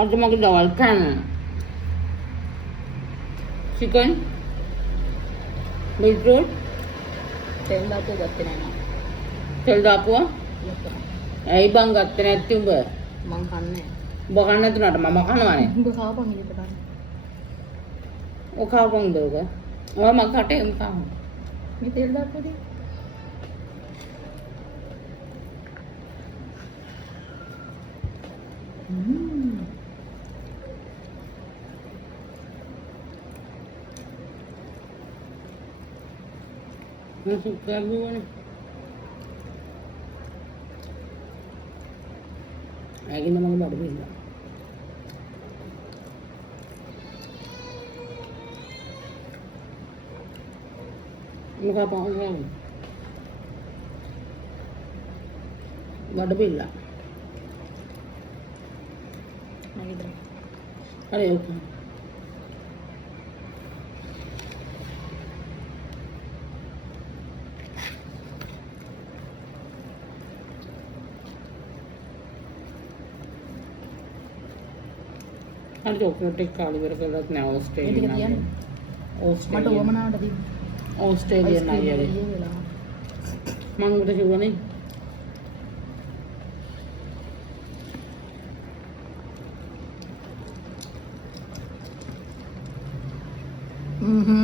අද මගේ දවල් කෑම චිකන් බීට්‍රූට් තෙල් දාපුව ගත්තේ නැහැ මම. තෙල් දාපුවා ගත්තා. ඇයි බං ගත්තේ නැත්තේ උඹ මං කන්නේ. උඹ කන්න නැතුණාට මම කනවානේ උඹ කාපන් ඊට කන්න. ඔය කාපන්ද ඔක ඔය මම කටේ කාම මේ තෙල් දාපුවදී. මම සුප්පර් දුවනේ ඇගින්න මගේ බඩ පිළිලා මොකක් පාන්නේ බඩ පිළිලා නැගිටලා. හරි ඔක හරි චොක්ලට් එක කාලි ඉවර කරලත් නෑ මේ ටික ඕස්ට්‍රේලියාවේ තියන්න. මට ඕස්ට්‍රේලියාවේ උවමනාවට දෙන්න. ඕස්ට්‍රේලියාවේ නෑ වෙලා. මම උඹට කිව්වනේ